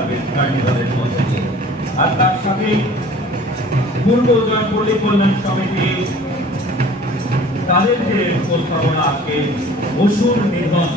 থাকবেন কার্নিভালের মধ্যে দিয়ে। আর তার সাথেই পূর্ব জয়পল্লী কল্যাণ সমিতি তাদের যে উপস্থাপনা আজকে অসুর নিধন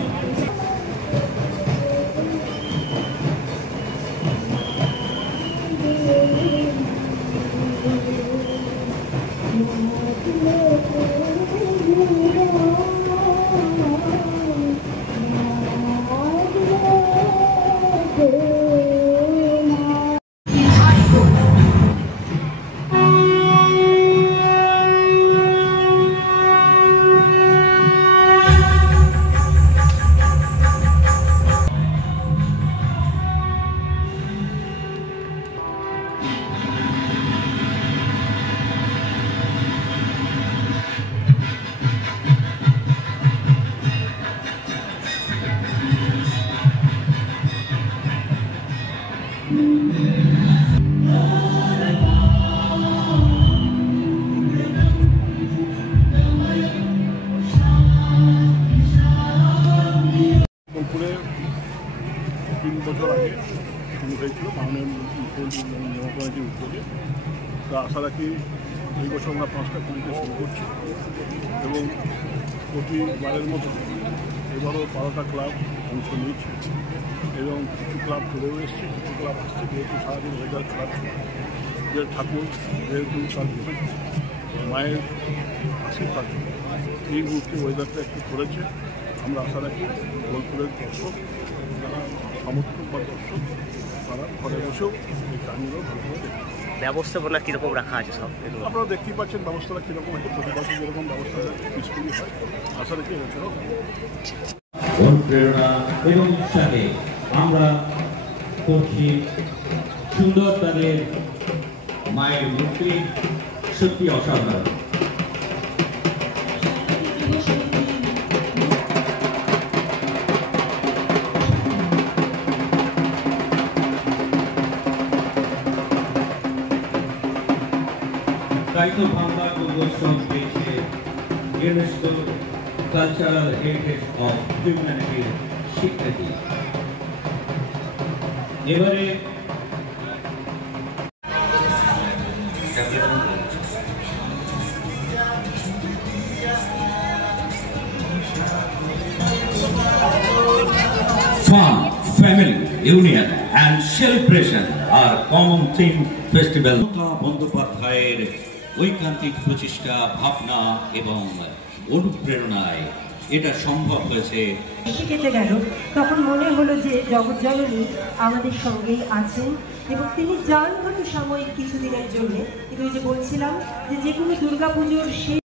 বোলপুরে 3 বছর আগে শুরু হয়েছিল মাননীয় মুখ্যমন্ত্রী মমতা ব্যানার্জির উদ্যোগে। তা আশা রাখি এই বছর আমরা 5টা কুড়িতে শুরু করছি এবং প্রতিবারের মতো এবারও 12টা ক্লাব অংশ নিয়েছে এবং কিছু ক্লাব চলেও এসছে, কিছু ক্লাব আসছে। যেহেতু সারাদিন ওয়েদার খারাপ ছিল, যে ঠাকুর যেহেতু তার বিশেষ মায়ের আশীর্বাদ এই মুহূর্তে ওয়েদারটা একটু করেছে। আমরা আশা রাখি বোলপুরের দর্শক যারা সমর্থক বা দর্শক তারা ঘরে বসেও এই কাহিনীগুলো ভালো করে দেখবে। ব্যবস্থাপনা কীরকম রাখা আছে সব আপনারা দেখতেই পাচ্ছেন ব্যবস্থাটা কীরকম হয়। প্রতি বছর যেরকম ব্যবস্থা স্কুলই হয়, আশা রাখি এবছরও প্রেরণা এবং উৎসাহে আমরা করছি সুন্দর তাদের মায়ের মূর্তি, সত্যি অসাধারণ। তাই তো ভাঙ্গা দুর্গোৎসব পেয়েছে ইউনেস্কো কালচারাল হেরিটেজ অফ হিউম্যানিটির স্বীকৃতি। এবারে fun, family, union and celebration are common theme festival. বন্দ্যোপাধ্যায়ের ঐকান্তিক প্রচেষ্টা, ভাবনা এবং অনুপ্রেরণায় এটা সম্ভব হয়েছে। কেটে গেল, তখন মনে হলো যে জগৎজননী আমাদের সঙ্গেই আছেন এবং তিনি যান হয়তো সাময়িক কিছুদিনের জন্য, কিন্তু যে বলছিলাম যে যেগুলো দুর্গাপুজোর সেই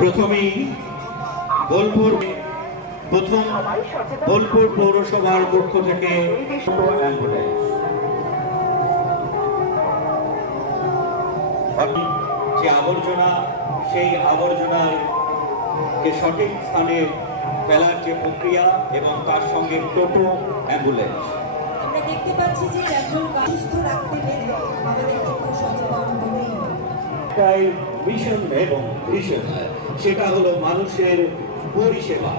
প্রথমেই বোলপুর পৌরসভার পক্ষ থেকে যে আবর্জনা, সেই আবর্জনার যে সঠিক স্থানে ফেলার যে প্রক্রিয়া এবং তার সঙ্গে টোটো, অ্যাম্বুলেন্স। আমরা দেখতে পাচ্ছি যে এখন সুস্থ রাখতে গেলে আমাদের একটু সচেতন হতেই হবে। তাই মিশন এবং ভিশন, সেটা হলো মানুষের পরিষেবা।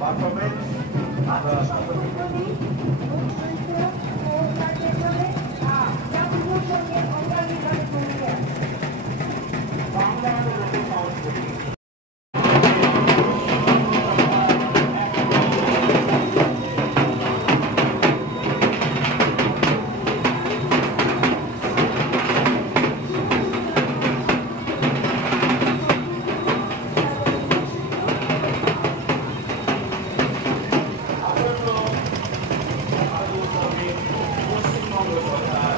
পারফরমেন্স আমরা পশ্চিমবঙ্গ সরকার